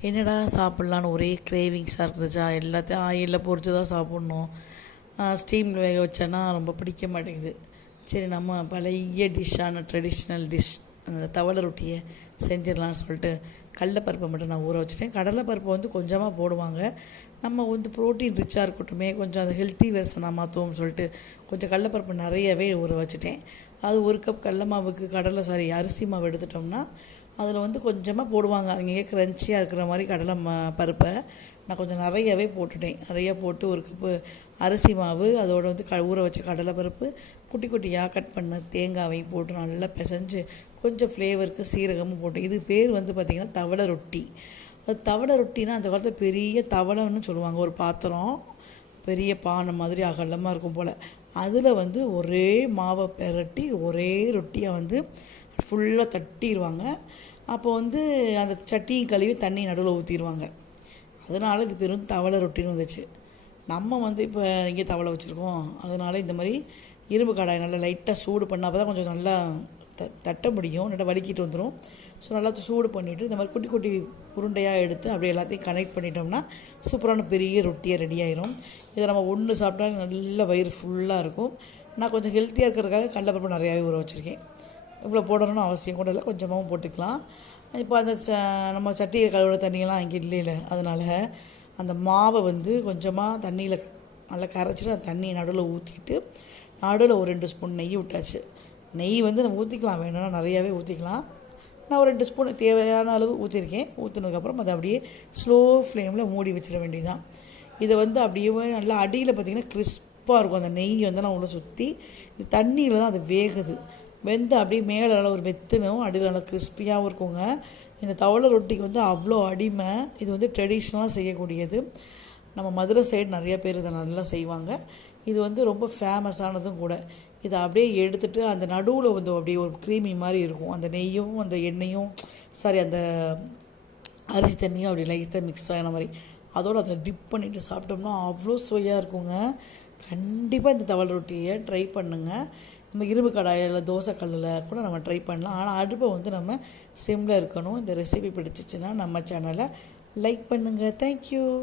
என்னடா சாப்பிட்லான்னு ஒரே கிரேவிங்ஸாக இருந்துச்சா எல்லாத்தையும் ஆயிலில் பொறிச்சு தான் சாப்பிட்ணும். ஸ்டீமில் வேக வச்சேன்னா ரொம்ப பிடிக்க மாட்டேங்குது. சரி நம்ம பழைய டிஷ்ஷான ட்ரெடிஷ்னல் டிஷ் அந்த தவளை ரொட்டியை செஞ்சிடலான்னு சொல்லிட்டு கடலைப்பருப்பை மட்டும் நான் ஊற வச்சுட்டேன். கடலைப்பருப்பை வந்து கொஞ்சமாக போடுவாங்க. நம்ம வந்து ப்ரோட்டீன் ரிச்சாக இருக்கட்டுமே கொஞ்சம் அதை ஹெல்த்தி வெர்சனாக மாற்றுவோம்னு சொல்லிட்டு கொஞ்சம் கடலைப்பருப்பு நிறையவே ஊற வச்சுட்டேன். அது ஒரு கப் கடலை மாவுக்கு கடலை சாரி அரிசி மாவு எடுத்துட்டோம்னா அதில் வந்து கொஞ்சமாக போடுவாங்க. அங்கேயே க்ரன்ச்சியாக இருக்கிற மாதிரி கடலை மா பருப்பை. நான் கொஞ்சம் நிறையவே போட்டுட்டேன். நிறைய போட்டு ஒரு கப்பு அரிசி மாவு அதோடு வந்து க ஊற வச்ச கடலை பருப்பு குட்டி குட்டியாக கட் பண்ண தேங்காவையும் போட்டு நல்லா பிசைஞ்சு கொஞ்சம் ஃப்ளேவருக்கு சீரகமும் போட்டு. இது பேர் வந்து பார்த்திங்கன்னா தவளை ரொட்டி. அது தவளை ரொட்டினா அந்த காலத்தில் பெரிய தவளைன்னு சொல்லுவாங்க. ஒரு பாத்திரம் பெரிய பானை மாதிரி அகலமாக இருக்கும் போல். அதில் வந்து ஒரே மாவை பெரட்டி ஒரே ரொட்டியாக வந்து ஃபுல்லாக தட்டிடுவாங்க அப்போ வந்து அந்த சட்டியும் கழுவி தண்ணி நடுவில் ஊற்றிடுவாங்க அதனால் இது பெரும் தவளை ரொட்டின்னு வந்துச்சு. நம்ம வந்து இப்போ இங்கே தவளை வச்சுருக்கோம். அதனால் இந்த மாதிரி இரும்பு கடாய் நல்லா லைட்டாக சூடு பண்ணால் தான் கொஞ்சம் நல்லா த தட்ட முடியும். நல்லா வலிக்கிட்டு வந்துடும் ஸோ நல்லா சூடு பண்ணிவிட்டு இந்த மாதிரி குட்டி குட்டி உருண்டையாக எடுத்து அப்படியே எல்லாத்தையும் கனெக்ட் பண்ணிட்டோம்னா சூப்பரான பெரிய ரொட்டியாக ரெடி ஆயிரும். இதை நம்ம ஒன்று சாப்பிட்டா நல்ல வயிறு ஃபுல்லாக இருக்கும். நான் கொஞ்சம் ஹெல்த்தியாக இருக்கிறதுக்காக கடலப்பருப்பு நிறையாவே ஊற வச்சுருக்கேன். இவ்வளோ போடணும்னு அவசியம் கூட இல்லை. கொஞ்சமாகவும் போட்டுக்கலாம். இப்போ அந்த ச நம்ம சட்டியை கழுவுற தண்ணியெல்லாம் அங்கே இல்லைல்ல அதனால் அந்த மாவை வந்து கொஞ்சமாக தண்ணியில் நல்லா கரைச்சிட்டு அந்த தண்ணியை நடுவில் ஊற்றிட்டு நடுவில் ஒரு ரெண்டு ஸ்பூன் நெய் விட்டாச்சு. நெய் வந்து நம்ம ஊற்றிக்கலாம் வேணும்னா நிறையாவே ஊற்றிக்கலாம் நான் ஒரு ரெண்டு ஸ்பூன் தேவையான அளவு ஊற்றிருக்கேன் ஊற்றினதுக்கப்புறம் அதை அப்படியே ஸ்லோ ஃப்ளேமில் மூடி வச்சிட வேண்டியதுதான். இதை வந்து அப்படியே நல்லா அடியில் பார்த்திங்கன்னா கிறிஸ்பாக இருக்கும். அந்த நெய் வந்து நான் உள்ள சுற்றி இந்த தண்ணியில் தான் அது வேகுது. வெந்து அப்படியே மேலே நல்லா ஒரு மெத்துனும் அடியில் நல்லா கிறிஸ்பியாகவும் இருக்குங்க. இந்த தவளை ரொட்டிக்கு வந்து அவ்வளோ அடிமை. இது வந்து ட்ரெடிஷ்னலாக செய்யக்கூடியது. நம்ம மதுரை சைடு நிறைய பேர் இதை நல்லா செய்வாங்க. இது வந்து ரொம்ப ஃபேமஸானதும் கூட. இதை அப்படியே எடுத்துகிட்டு அந்த நடுவில் வந்து அப்படியே ஒரு க்ரீமி மாதிரி இருக்கும். அந்த நெய்யும் அந்த எண்ணெயும் சாரி அந்த அரிசி தண்ணியும் அப்படி லைட்டாக மிக்ஸ் ஆகின மாதிரி. அதோடு அதை டிப் பண்ணிவிட்டு சாப்பிட்டோம்னா அவ்வளோ சுவையாக இருக்குங்க. கண்டிப்பாக இந்த தவளை ரொட்டியை ட்ரை பண்ணுங்கள் நம்ம இரும்பு கடாயில் தோசை கல்லில் கூட நம்ம ட்ரை பண்ணலாம். ஆனால் அடுப்பை வந்து நம்ம சிம்மில் இருக்கணும். இந்த ரெசிபி பிடிச்சிச்சின்னா நம்ம சேனலை லைக் பண்ணுங்கள் தேங்க்யூ